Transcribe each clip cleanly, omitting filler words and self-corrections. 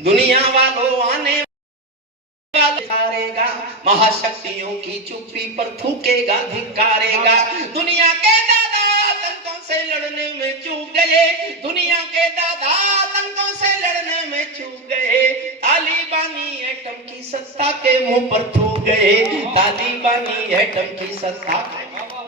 दुनिया वालों आने धिक्कारेगा, महाशक्तियों की चुप्पी पर थूकेगा धिक्कारेगा। दुनिया के दादा आतंकों से लड़ने में चूक गए, दुनिया के दादा आतंकों से लड़ने में चूक गए। तालिबानी एटम की सत्ता के मुंह पर थूक गए, तालिबानी एटम की सत्ता।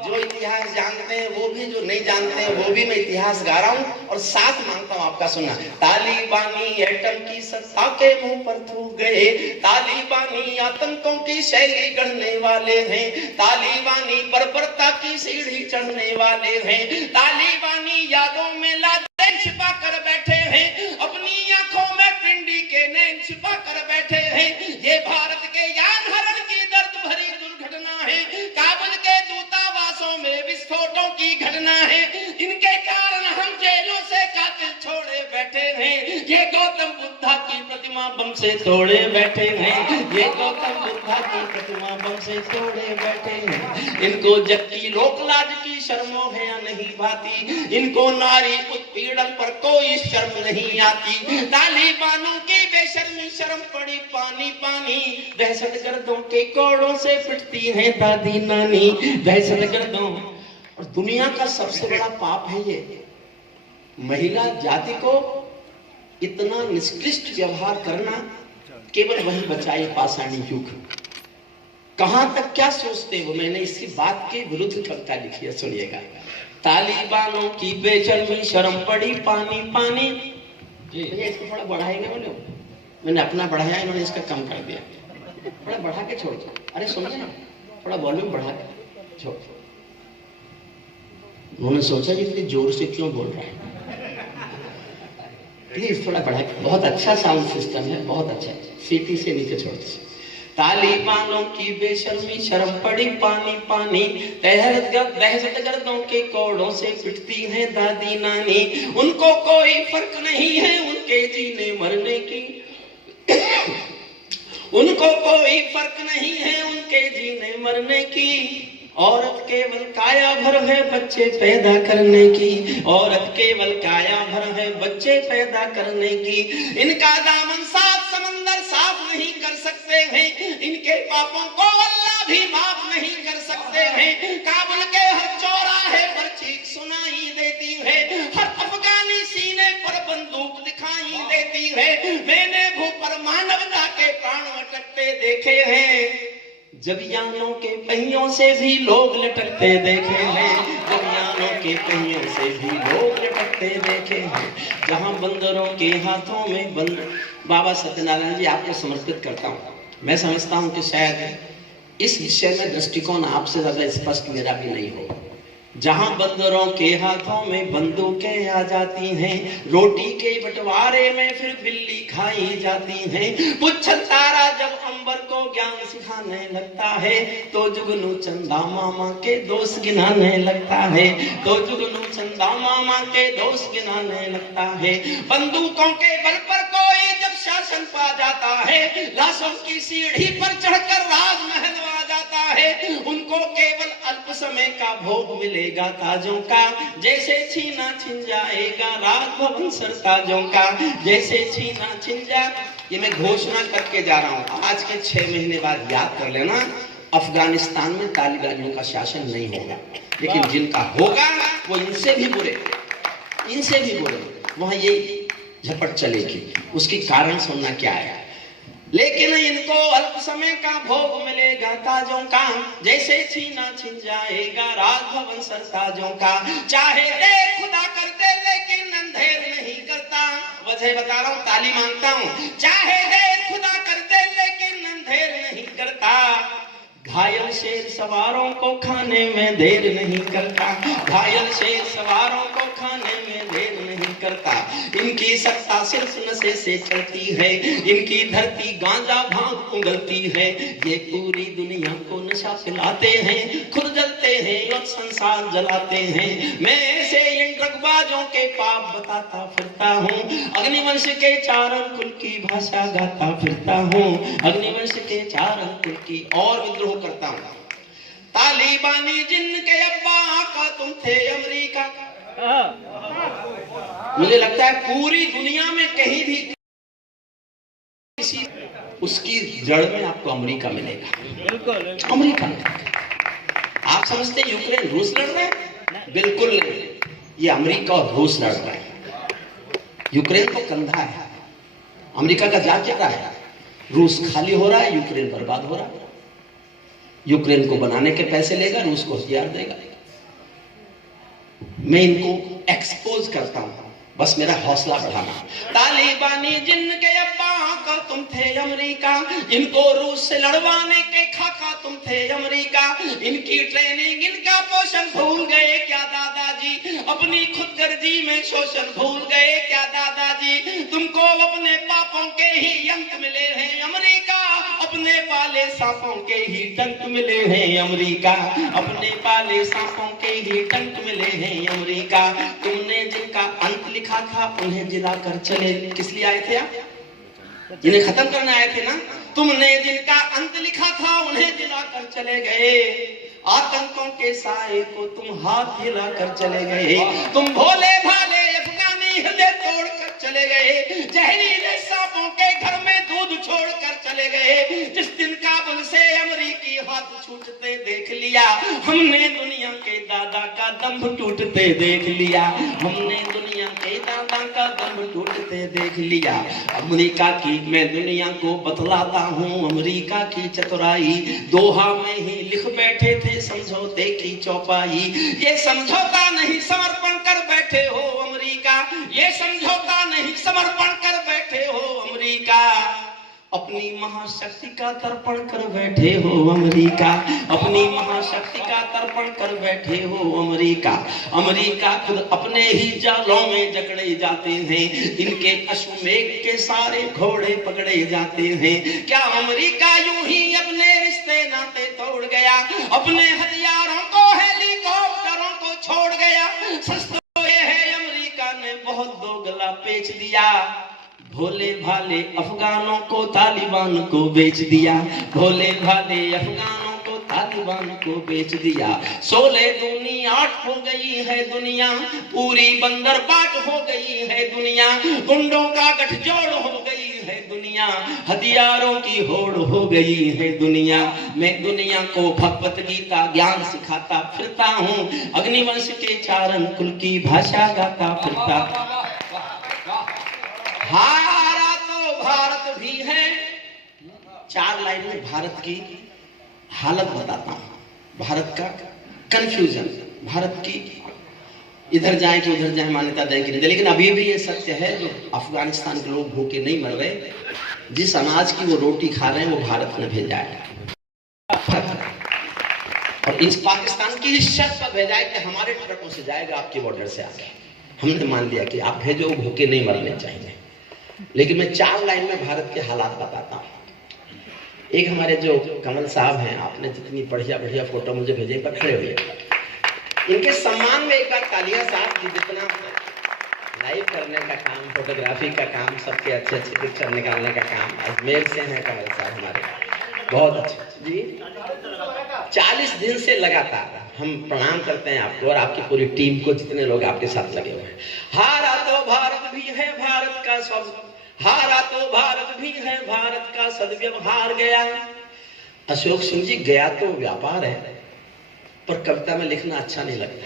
जो इतिहास जानते हैं वो भी, जो नहीं जानते हैं वो भी, मैं इतिहास गा रहा हूं और साथ मांगता हूं आपका सुनना। तालिबानी एटम की सत्ता के मुंह पर थूक गए, तालिबानी आतंकों की शैली गढ़ने वाले हैं, तालिबानी बर्बरता की सीढ़ी चढ़ने वाले हैं, तालिबानी यादों में लादेन छिपा कर बैठे हैं, अपनी आंखों में पिंडी के नैन छिपा कर बैठे हैं। ये भारत के यान हरण की दर्द भरी दुर्घटना है, काबुल के दूतावासों में विस्फोटों की घटना है। इनके कारण हम जेलों से कातिल छोड़े बैठे हैं, ये गौतम बुद्धा की प्रतिमा बम से तोड़े बैठे हैं, ये गौतम बुद्धा की प्रतिमा बम से तोड़े बैठे हैं। इनको जग की लोक लाज की शर्मों है या नहीं भाती, इनको नारी उत्पीड़न पर कोई शर्म नहीं आती। तालिबानों की बेशर्मी शर्म पड़ी पानी पानी, दहशतगर्दों के कोड़ों से पिटती है दादी नानी, दहशतगर्दों। और दुनिया का सबसे बड़ा पाप है ये, महिला जाति को इतना निष्कृष्ट व्यवहार करना। केवल वही बचाई पाषाणी युग। कहां तक क्या सोचते हो, मैंने इसी बात के विरुद्ध कविता लिखी है, सुनिएगा। तालिबानों की बेशर्मी शर्म पड़ी पानी पानी। भैया इसको थोड़ा बढ़ाएंगे बोलो, मैंने अपना बढ़ाया, इन्होंने इसका कम कर दिया। थोड़ा बढ़ा के छोड़ दो, अरे सुनिए ना, थोड़ा वॉल्यूम बढ़ा के छोड़। उन्होंने सोचा कि इतनी जोर से क्यों बोल रहा है, प्लीज थोड़ा बढ़ा के। बहुत अच्छा साउंड सिस्टम है, बहुत अच्छा। सीटी से नीचे छोड़ दो। तालिबानों की बेशर्मी शर्म पड़ी पानी पानी, दहशतगर्दों के कोड़ों से पिटती है दादी नानी। उनको कोई फर्क नहीं है उनके जीने मरने की, उनको कोई फर्क नहीं है उनके जीने मरने की। औरत केवल काया भर है बच्चे पैदा करने की, औरत केवल काया भर है बच्चे पैदा करने की। इनका दामन साफ समंदर साफ नहीं कर सकते हैं, इनके पापों को अल्लाह भी माफ नहीं कर सकते हैं। काबुल के हर चौराहे पर चीख सुनाई देती है, हर अफगानी सीने पर बंदूक दिखाई देती है। मैंने भू पर मानवता के प्राण अटकते देखे हैं, जब यानों के पहियों से भी लोग लटकते देखे हैं, जब यानों के पहियों से भी लोग लटकते देखे हैं। जहां बंदरों के हाथों में बंद। बाबा सत्यनारायण जी आपको समर्पित करता हूं। मैं समझता हूं कि शायद इस विषय में दृष्टिकोण आपसे ज्यादा स्पष्ट मेरा भी नहीं होगा। जहां बंदरों के हाथों में बंदूकें आ जाती हैं, रोटी के बंटवारे में फिर बिल्ली खाई जाती है। पुच्छल तारा जब अंबर को ज्ञान सिखाने लगता है, तो जुगनू चंदा मामा के दोस्त गिनाने लगता है, तो जुगनू चंदा मामा के दोस्त गिनाने लगता है। बंदूकों के बल पर कोई जब शासन पा जाता है, लाशों की सीढ़ी पर चढ़कर राजमहल आ जाता है। उनको केवल अल्प समय का भोग मिलेगा ताजों का, जैसे छीना छिन जाएगा राजभवन सरताजों का, जैसे छीना छिन जा। ये मैं घोषणा करके जा रहा हूं, आज के 6 महीने बाद याद कर लेना, अफगानिस्तान में तालिबानियों का शासन नहीं होगा, लेकिन जिनका होगा वो इनसे भी बुरे, इनसे भी बुरे, वहां ये झपट चलेगी। उसकी कारण सुनना क्या है। लेकिन इनको अल्प समय का भोग मिलेगा ताजों का, जैसे छीना छिन जाएगा राजभवन सरताजों का। चाहे दे खुदा कर दे लेकिन अंधेर नहीं करता, वजह बता रहा हूं, ताली मांगता हूं। चाहे दे खुदा कर दे लेकिन अंधेर नहीं करता, घायल शेर सवारों को खाने में देर नहीं करता, घायल शेर सवारों को खाने में देर नहीं करता। इनकी सत्ता सिर्फ नशे से चलती है, इनकी धरती गांजा भांग उगलती है। ये पूरी दुनिया को नशा पिलाते हैं, खुद जलते हैं और संसार जलाते हैं। मैं ऐसे इन ड्रगबाजों के पाप बताता फिरता हूँ, अग्निवंश के 4 अंकुल की भाषा गाता फिरता हूँ, अग्निवंश के 4 अंकुल की और विद्रोह करता हूँ। तालिबानी जिनके अब्बा आका तुम थे अमेरिका। मुझे लगता है पूरी दुनिया में कहीं भी इसी उसकी जड़ में आपको अमेरिका मिलेगा। अमेरिका आप समझते हैं यूक्रेन रूस लड़ रहा है? बिल्कुल नहीं, ये अमेरिका और रूस लड़ रहे हैं। यूक्रेन तो कंधा है, अमेरिका का जा क्या रहा है? रूस खाली हो रहा है, यूक्रेन बर्बाद हो रहा है। यूक्रेन को बनाने के पैसे लेगा, रूस को हथियार देगा। मैं इनको एक्सपोज करता हूं, बस मेरा हौसला बढ़ाना। तालिबानी जिनके अब्बा का तुम थे अमेरिका, इनको रूस से लड़वाने के खाका तुम थे अमेरिका। इनकी ट्रेनिंग इनका पोषण भूल गए क्या दादाजी? अपनी खुदगर्जी में शोषण भूल गए क्या दादाजी? तुमको अपने पापों के ही अंक मिले हैं अमेरिका, अपने पाले सांपों के ही डंक मिले हैं अमेरिका, अपने पाले सांपों के ही डंक मिले हैं अमेरिका। तुमने जिनका अंत लिखा था उन्हें जिलाकर चले, किस लिए आए थे आप? जिन्हें खत्म करने आए थे ना। तुमने जिनका अंत लिखा था उन्हें जिलाकर चले गए, आतंकों के साए को तुम हाथ हिलाकर चले गए। तुम भोले भाले अफगानी हृदय तोड़कर चले गए, जहरीले सांपों के घर में दूध छोड़कर चले गए। जिस दिन काबुल से अमेरिकी हाथ छूटते देख लिया, हमने दुनिया के दादा का दम्भ टूटते देख लिया, हमने दुनिया के दादा का दम्भ टूटते देख लिया। अमेरिका की मैं दुनिया को बतलाता हूँ, अमेरिका की चतुराई दोहा में ही लिख बैठे थे समझौते की चौपाई। ये समझौता नहीं समर्पण कर बैठे हो अमेरिका, ये समझौता नहीं समर्पण कर बैठे हो अमेरिका। अपनी महाशक्ति का तर्पण कर बैठे हो अमेरिका, अपनी महाशक्ति का तर्पण कर बैठे हो अमेरिका। अमेरिका खुद अपने ही जालों में जकड़े जाते हैं, इनके अश्वमेघ के सारे घोड़े पकड़े जाते हैं। क्या अमेरिका यूं ही अपने रिश्ते नाते तोड़ गया, अपने हथियारों को हेलीकॉप्टरों को छोड़ गया? सच तो ये है अमेरिका ने बहुत दोगला पेच दिया, भोले भाले अफगानों को तालिबान को बेच दिया, भोले भाले अफगानों को तालिबान को बेच दिया। 16 दूनी 8 हो गई है दुनिया, पूरी बंदर बाट हो गई है दुनिया, गुंडों का गठजोड़ हो गई है दुनिया, हथियारों की होड़ हो गई है दुनिया। मैं दुनिया को भगवत गीता ज्ञान सिखाता फिरता हूँ, अग्निवंश के चारण कुल की भाषा गाता फिरता। हारा तो भारत भी है। 4 लाइन में भारत की हालत बताता हूं, भारत का कंफ्यूजन, भारत की इधर जाए कि उधर जाए, मान्यता दें कि नहीं, लेकिन अभी भी ये सत्य है जो अफगानिस्तान के लोग भूखे नहीं मर रहे, जिस अनाज की वो रोटी खा रहे हैं वो भारत ने भेजा है, और इस पाकिस्तान की इस शर्त पर भेजा है कि हमारे ट्रकों से जाएगा आपके बॉर्डर से आके। हमने मान लिया कि आप भेजो, भूखे नहीं मरने चाहिए। लेकिन मैं 4 लाइन में भारत के हालात बताता हूं। एक हमारे जो कमल साहब हैं, आपने जितनी बढ़िया बढ़िया फोटो मुझे भेजे, पर खड़े हुए, इनके सम्मान में एक बार तालियां साहब जी। जितना लाइव करने का काम, फोटोग्राफी का काम, सबके अच्छे अच्छे पिक्चर निकालने का काम अजमेर से है कमल साहब हमारे, बहुत अच्छे जी। 40 दिन से लगातार हम प्रणाम करते हैं आपको और आपकी पूरी टीम को, जितने लोग आपके साथ लगे हुए हैं। हारा तो भारत भी है, भारत का सब, हारा तो भारत भी है, भारत का सदव्यवहार गया। अशोक सिंह जी, गया तो व्यापार है, पर कविता में लिखना अच्छा नहीं लगता।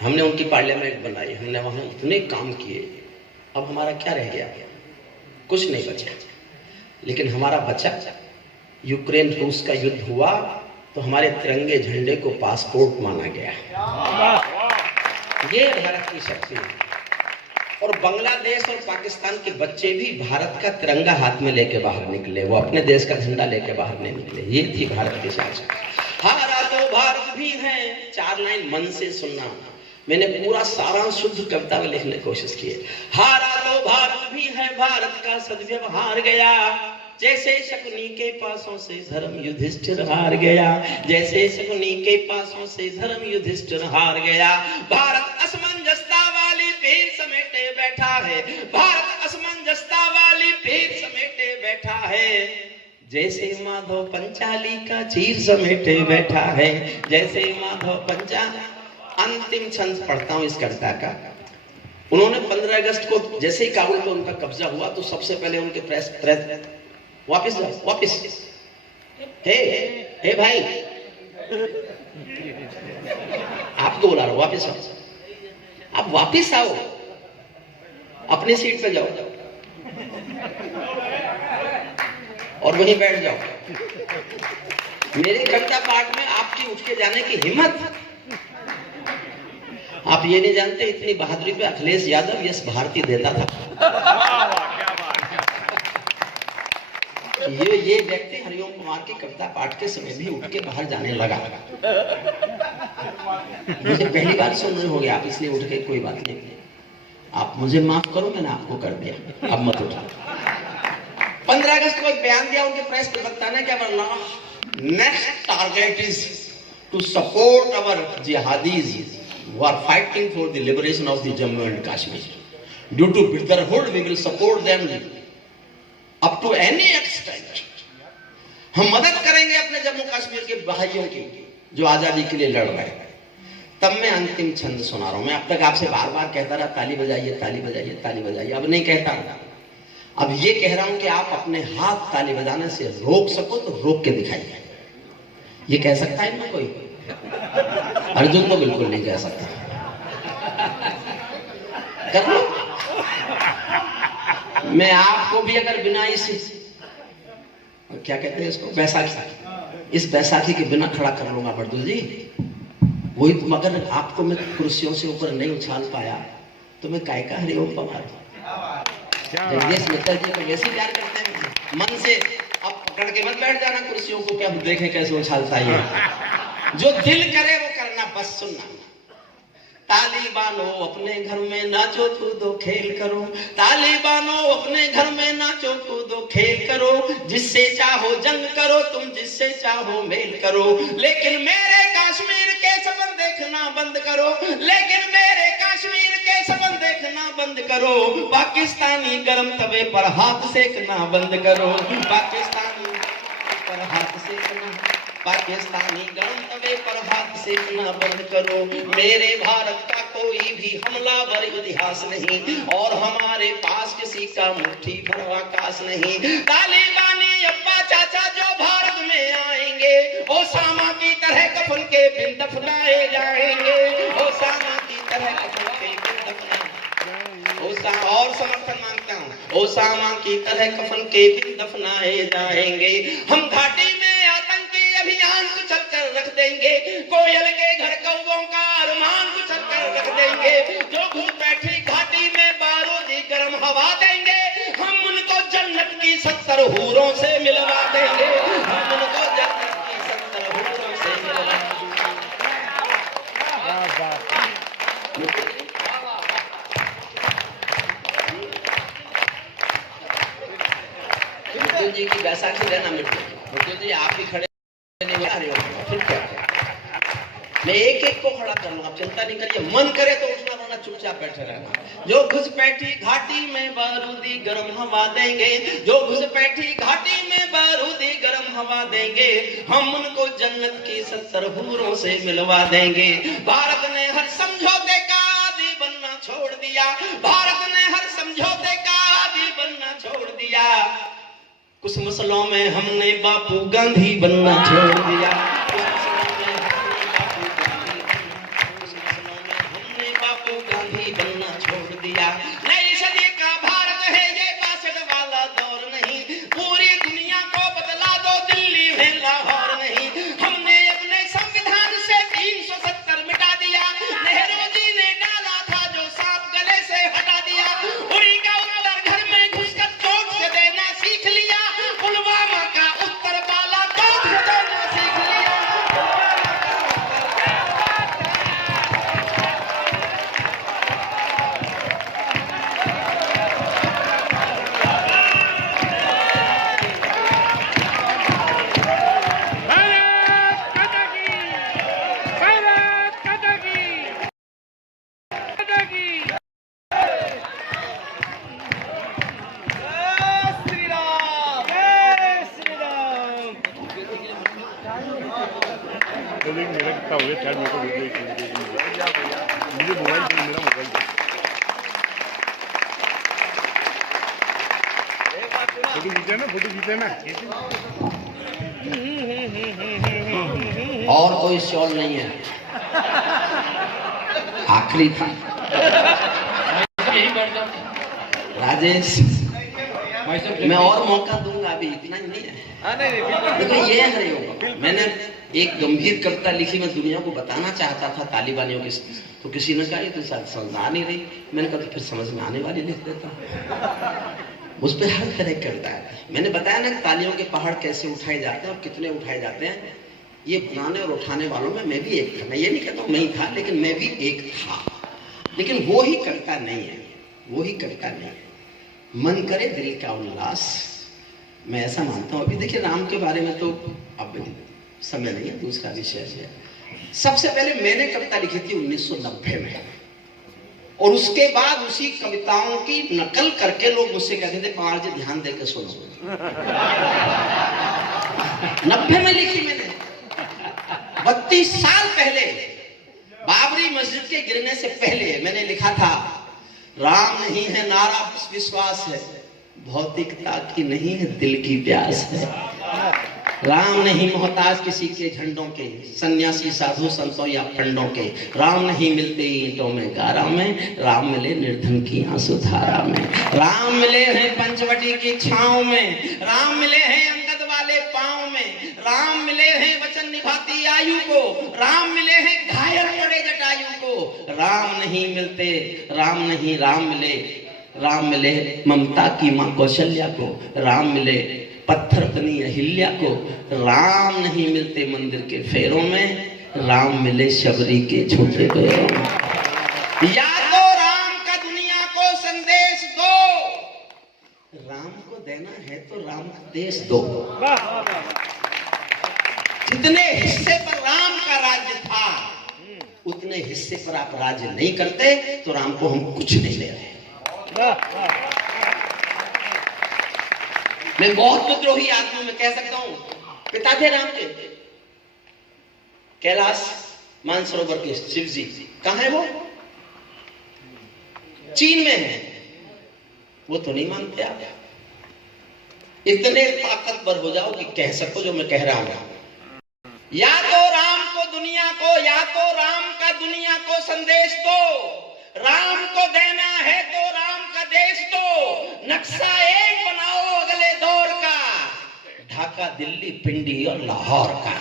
हमने उनकी पार्लियामेंट बनाई, हमने वहां इतने काम किए, अब हमारा क्या रह गया? कुछ नहीं बचा। लेकिन हमारा बचा, यूक्रेन रूस का युद्ध हुआ तो हमारे तिरंगे झंडे को पासपोर्ट माना गया। ये भारत की शक्ति है। और बांग्लादेश और पाकिस्तान के बच्चे भी भारत का तिरंगा हाथ में लेके बाहर निकले, वो अपने देश का झंडा लेके बाहर नहीं निकले। ये थी भारत की शासन। हारा तो भारत भी है। 4 लाइन मन से सुनना, मैंने पूरा सारांश शुद्ध कविता में लिखने की कोशिश की है। हारा तो भारत भी है, भारत का सदव्यवहार गया, जैसे शकुनी के पासों से धर्म युधिष्ठिर हार गया, जैसे शकुनी के पासों से धर्म युधिष्ठिर हार गया। भारत असमंजसता वाली पीर समेटे बैठा है, भारत असमंजसता वाली पीर समेटे बैठा है, जैसे माधव पंचाली का चीर समेटे बैठा है, जैसे माधव पंचा। अंतिम छंद पढ़ता हूं इस कविता का। उन्होंने 15 अगस्त को जैसे ही काबुल पर उनका कब्जा हुआ तो सबसे पहले उनके वापस जाओ, वापस। हे हे भाई, आपको बुला रहा हूं, वापस आओ। आप वापस आओ, अपनी सीट पे जाओ और वहीं बैठ जाओ। मेरे कविता पाठ में आपकी उठ के जाने की हिम्मत। आप ये नहीं जानते इतनी बहादुरी पे अखिलेश यादव यश भारती देता था। ये व्यक्ति हरिओम कुमार की कविता पाठ के समय भी उठ के बाहर जाने लगा। मुझे पहली बार सुनने हो गया, आप इसलिए उठ के, कोई बात नहीं, आप मुझे माफ करो, मैंने आपको कर दिया, अब मत उठा। 15 अगस्त को एक बयान दिया उनके प्रेस प्रवक्ता ने, क्या बोला, next target is to support our jihadis who are fighting for the liberation of the Jammu and Kashmir. Due to brotherhood, we will support them up to any extent. हम मदद करेंगे अपने जम्मू कश्मीर के भाइयों की जो आजादी के लिए लड़ रहे हैं। तब मैं अंतिम छंद सुना रहा हूं। मैं अब तक आपसे बार बार कहता रहा, ताली बजाइए, ताली बजाइए, ताली बजाइए। अब नहीं कहता, अब ये कह रहा हूं कि आप अपने हाथ ताली बजाने से रोक सको तो रोक के दिखाइए। ये कह सकता है ना कोई? अर्जुन तो बिल्कुल नहीं कह सकता। कर लो। मैं आपको भी अगर बिना इस क्या कहते हैं इसको, बैसाखी, इस बैसाखी के बिना खड़ा कर लूंगा बर्दुल जी। वही तुम, अगर आपको मैं कुर्सियों से ऊपर नहीं उछाल पाया तो मैं काय का हरिओम पवार। जगदीश मित्तल जी को वैसे प्यार करते हैं मन से। अब पकड़ के मत बैठ जाना कुर्सियों को, क्या देखें कैसे उछालता है। जो दिल करे वो करना, बस सुनना। तालिबानो अपने घर में नाचो कूदो खेल करो, तालिबानो अपने घर में नाचो कूदो खेल करो, जिससे चाहो जंग करो तुम, जिससे चाहो मेल करो, लेकिन मेरे कश्मीर के सपन देखना बंद करो, लेकिन मेरे कश्मीर के सपन देखना बंद करो। पाकिस्तानी गरम तवे पर हाथ सेकना बंद करो, पाकिस्तानी पर हाथ सेकना, पाकिस्तानी गरम तवे पर हाथ सेकना बंद करो। मेरे भारत का कोई भी हमलावर इतिहास नहीं और हमारे पास किसी का मुट्ठी भर आकाश नहीं। तालिबानी अब्बा चाचा जो भारत में आएंगे, ओसामा की तरह कफन के बिन दफनाए जाएंगे, ओसामा की तरह कफन के बिन दफनाए। और समर्थन मांगता हूँ, ओसामा की तरह कफन के बिन दफनाए जाएंगे। हम घाटी में आतंकी अभियान कुचल कर रख देंगे, कोयल के घर कौवों का अरमान कुचल कर रख देंगे। जो घुस बैठी घाटी में बारूदी गर्म हवा देंगे, हम उनको जन्नत की 70 हूरों से मिलवा देंगे, हम उनको जन्नत की 70 हूरों से मिलवा देंगे। जी की बैसाखी रहना मिट्टी जी, आप ही खड़े नहीं हो रहे हो, फिर क्या? मैं एक एक को खड़ा कर लूंगा, चिंता नहीं करिए। मन करे तो उठना, वरना चुपचाप बैठे रहना। जो घुस बैठी घाटी में बारूदी गर्म हवा देंगे, जो घुस बैठी घाटी में बारूदी गर्म हवा देंगे, हम उनको जन्नत की 70 हूरों से मिलवा देंगे। भारत ने हर समझौते का आदी बनना छोड़ दिया, भारत ने हर समझौते का आदी बनना छोड़ दिया। कुछ मसलों में हमने बापू गांधी बनना छोड़ दिया, कुछ मसलों में हमने बापू गांधी बनना छोड़ दिया। नई सदी का भारत है ये 62 वाला दौर नहीं, पूरी दुनिया को बदला दो दिल्ली में लाहौर नहीं। हमने अपने संविधान से 370 मिटा दिया, नेहरू जी ने डाला था जो सांप गले से हटा दिया। उरी का उत्तर घर में घुसकर चोट से देना सीख लिया, पुलवामा का उत्तर बाला चोट से देना सीख लिया। मेरा कितना हो गया, मेरे को मुझे मोबाइल दे, मेरा मोबाइल दे। फोटो खींचे ना और कोई शॉल नहीं है, आखिरी था। राजेश, मैं और मौका दूंगा, अभी इतना ही नहीं है। देखो ये है, मैंने एक गंभीर कविता लिखी, मैं दुनिया को बताना चाहता था तालिबानियों की, तो किसी ने कहा ये तो शायद समझ आ नहीं रही। मैंने कहा तो फिर समझ में आने वाली लिख देता। उस पर हर तरह कविता है। मैंने बताया ना तालियों के पहाड़ कैसे उठाए जाते हैं और कितने उठाए जाते हैं। ये बनाने और उठाने वालों में मैं भी एक था। मैं ये नहीं कहता हूँ मैं ही था, लेकिन मैं भी एक था। लेकिन वो ही कविता नहीं है, वो ही कविता नहीं है। मन करे दिल का उल्लास, मैं ऐसा मानता हूँ। अभी देखिए राम के बारे में तो अब समय नहीं है, दूसरा विषय है। सबसे पहले मैंने कविता लिखी थी 1990 में, और उसके बाद उसी कविताओं की नकल करके लोग मुझसे कहते थे पवार जी ध्यान देकर सुनो। 90 में लिखी मैंने, 32 साल पहले, बाबरी मस्जिद के गिरने से पहले मैंने लिखा था, राम नहीं है नारा विश्वास है, भौतिकता की नहीं है दिल की प्यास है। राम नहीं मोहताज किसी के झंडों के, सन्यासी साधु संतों या पंडों के। राम नहीं मिलते ईंटों में गारा में, राम मिले निर्धन की आंसू धारा में। राम मिले हैं पंचवटी की छांव में, राम मिले हैं अंगद वाले पांव में। राम मिले हैं वचन निभाती आयु को, राम मिले हैं घायल पड़े जटायु को। राम नहीं मिलते, राम नहीं राम मिले, राम मिले ममता की मां कौशल्या को। राम मिले पत्थर बनी अहिल्या को। राम नहीं मिलते मंदिर के फेरों में, राम मिले शबरी के छोटे पैरों में। या तो राम का दुनिया को संदेश दो, राम को देना है तो राम का देश दो। जितने हिस्से पर राम का राज्य था, उतने हिस्से पर आप राज्य नहीं करते तो राम को हम कुछ नहीं ले रहे। मैं बहुत विद्रोही आदमी में कह सकता हूं, पिता थे राम के, कैलाश मानसरोवर के शिव जी कहां है वो? चीन में है। वो तो नहीं मानते आप। इतने ताकतवर हो जाओ कि कह सको जो मैं कह रहा हूं। या तो राम को दुनिया को, या तो राम का दुनिया को संदेश दो। राम को देना है तो राम का देश दो। नक्शा एक बनाओ अगले दौर का, ढाका दिल्ली पिंडी और लाहौर का।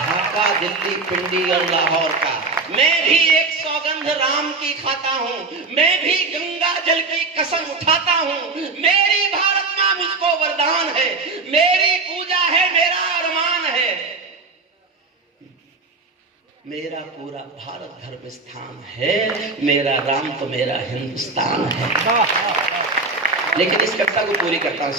ढाका दिल्ली पिंडी और लाहौर का। मैं भी एक सौगंध राम की खाता हूँ, मैं भी गंगा जल की कसम उठाता हूँ। मेरी भारत माँ मुझको वरदान है, मेरी पूजा है, मेरा अरमान है। मेरा पूरा भारत धर्म स्थान है, मेरा राम तो मेरा हिंदुस्तान है। लेकिन इस कविता को पूरी करता हूं।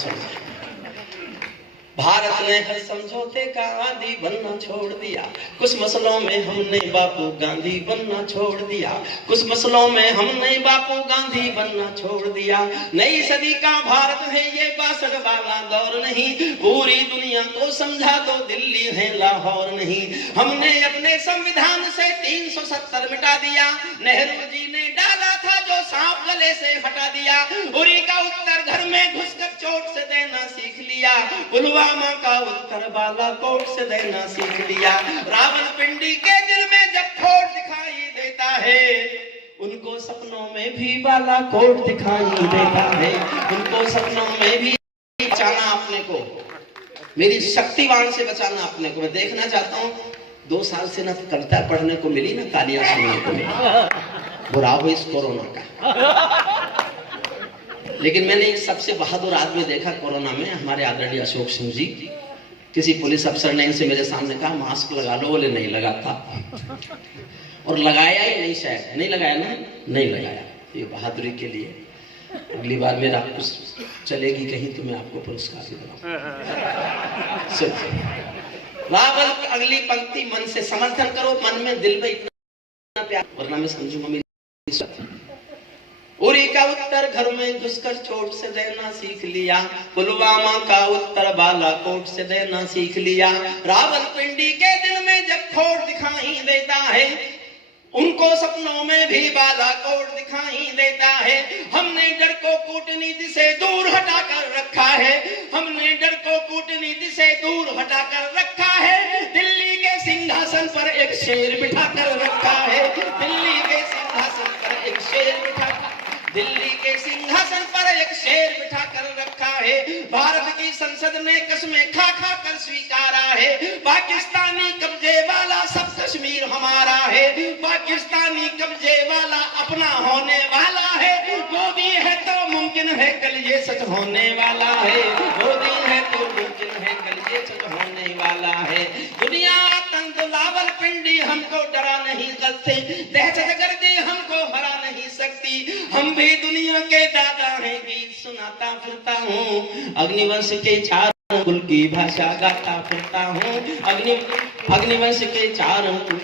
भारत ने हर समझौते का आदी बनना छोड़ दिया, कुछ मसलों में हमने बापू गांधी बनना छोड़ दिया। कुछ मसलों में हमने बापू गांधी बनना छोड़ दिया। नई सदी का भारत है ये 62 वाला दौर नहीं, पूरी दुनिया को समझा दो दिल्ली है लाहौर नहीं। हमने अपने संविधान से 370 मिटा दिया, नेहरू जी ने डाला था जो सांप गले से हटा दिया। उरी का उत्तर घर में घुसकर चोट से देना सीख लिया, पुलवामा का उत्तर बालाकोट से देना सीख लिया। रावलपिंडी के दिल में जब खोट दिखाई देता है, उनको सपनों में भी बालाकोट दिखाई देता है। उनको सपनों में भी बचाना अपने को, मेरी शक्तिवान से बचाना अपने को। मैं देखना चाहता हूँ 2 साल से ना कविता पढ़ने को मिली, ना तालियां सुनने को मिली। बुरा हो इस कोरोना का। लेकिन मैंने एक सबसे बहादुर आदमी देखा कोरोना में, हमारे आदरणीय अशोक सिंह जी। किसी पुलिस अफसर ने इनसे मेरे सामने कहा मास्क लगा लो, बोले नहीं लगाता, और लगाया ही नहीं, शायद नहीं लगाया ना, नहीं लगाया। ये बहादुरी के लिए अगली बार मेरा कुछ चलेगी कहीं तो मैं आपको पुरस्कार भी दूंगा। रावल अगली पंक्ति, मन से समर्थन करो, मन में दिल में इतना प्यार, वरना मैं समझूंगा मेरी। उरी का उत्तर घर में घुसकर चोट से देना सीख लिया, पुलवामा का उत्तर बालाकोट से देना सीख लिया। रावलपिंडी के दिल में जब खोट दिखाई देता है, उनको सपनों में भी बालाकोट दिखाई देता है। हमने डर को कूटनीति से दूर हटाकर रखा है, हमने डर को कूटनीति से दूर हटाकर रखा है। दिल्ली के सिंहासन पर एक शेर बिठाकर रखा है, दिल्ली के सिंहासन पर एक शेर बिठाकर, दिल्ली के सिंहासन पर एक शेर बिठाकर रखा है। भारत की संसद ने कसमें खा खा कर स्वीकारा है, पाकिस्तानी कब्जे वाला सब कश्मीर हमारा है, पाकिस्तानी कब्जे वाला अपना होने वाला है। मोदी है तो मुमकिन है कल ये सच होने वाला है, मोदी है तो मुमकिन है कल ये सच होने वाला है। दुनिया आतंक लावल पिंडी हमको डरा नहीं सकती, दहशत गर्दी हमको हरा नहीं सकती। हम भी दुनिया के दादा हैं, गीत सुनाता फिरता हूँ, अग्निवंश के चार कुल की भाषा गाता फिरता हूँ, अग्निवंश के चार कुल